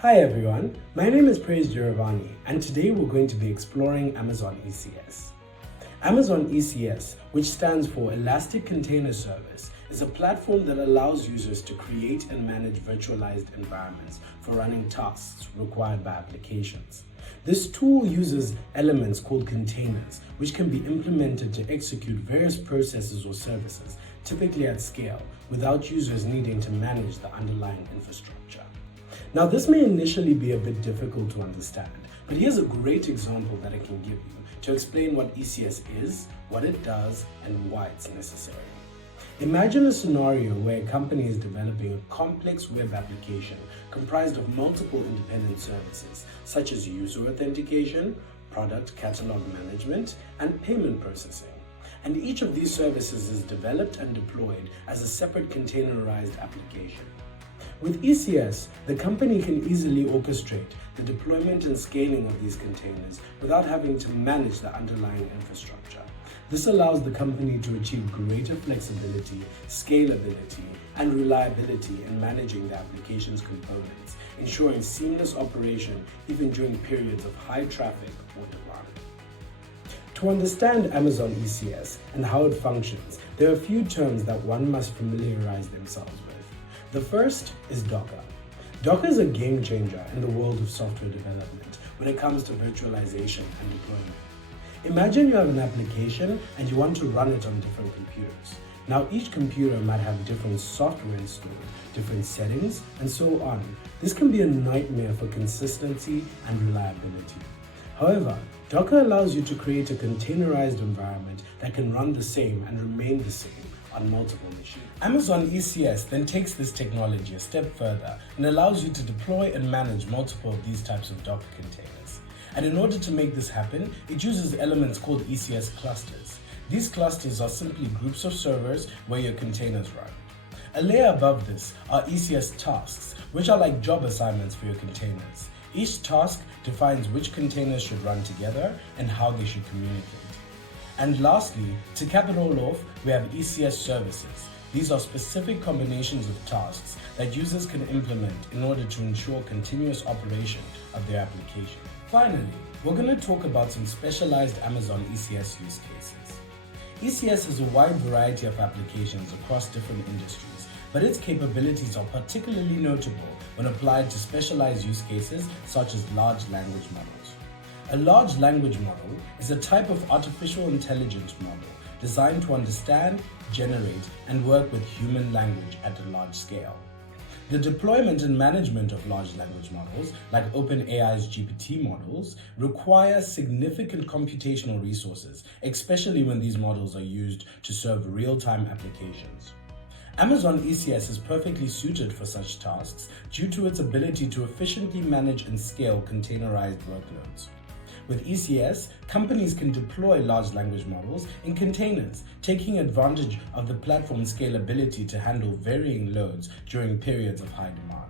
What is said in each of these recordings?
Hi everyone, my name is Praise Giravani and today we're going to be exploring Amazon ECS. Amazon ECS, which stands for Elastic Container Service, is a platform that allows users to create and manage virtualized environments for running tasks required by applications. This tool uses elements called containers, which can be implemented to execute various processes or services, typically at scale, without users needing to manage the underlying infrastructure. Now, this may initially be a bit difficult to understand, but here's a great example that I can give you to explain what ECS is, what it does, and why it's necessary. Imagine a scenario where a company is developing a complex web application comprised of multiple independent services, such as user authentication, product catalog management, and payment processing. And each of these services is developed and deployed as a separate containerized application. With ECS, the company can easily orchestrate the deployment and scaling of these containers without having to manage the underlying infrastructure. This allows the company to achieve greater flexibility, scalability, and reliability in managing the application's components, ensuring seamless operation even during periods of high traffic or demand. To understand Amazon ECS and how it functions, there are a few terms that one must familiarize themselves with. The first is Docker. Docker is a game changer in the world of software development when it comes to virtualization and deployment. Imagine you have an application and you want to run it on different computers. Now, each computer might have different software installed, different settings, and so on. This can be a nightmare for consistency and reliability. However, Docker allows you to create a containerized environment that can run the same and remain the same on multiple machines. Amazon ECS then takes this technology a step further and allows you to deploy and manage multiple of these types of Docker containers. And in order to make this happen, it uses elements called ECS clusters. These clusters are simply groups of servers where your containers run. A layer above this are ECS tasks, which are like job assignments for your containers. Each task defines which containers should run together and how they should communicate. And lastly, to cap it all off, we have ECS services. These are specific combinations of tasks that users can implement in order to ensure continuous operation of their application. Finally, we're going to talk about some specialized Amazon ECS use cases. ECS has a wide variety of applications across different industries, but its capabilities are particularly notable when applied to specialized use cases such as large language models. A large language model is a type of artificial intelligence model designed to understand, generate, and work with human language at a large scale. The deployment and management of large language models, like OpenAI's GPT models, require significant computational resources, especially when these models are used to serve real-time applications. Amazon ECS is perfectly suited for such tasks due to its ability to efficiently manage and scale containerized workloads. With ECS, companies can deploy large language models in containers, taking advantage of the platform's scalability to handle varying loads during periods of high demand.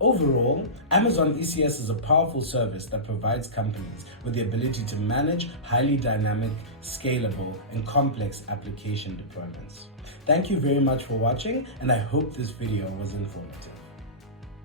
Overall, Amazon ECS is a powerful service that provides companies with the ability to manage highly dynamic, scalable, and complex application deployments. Thank you very much for watching, and I hope this video was informative.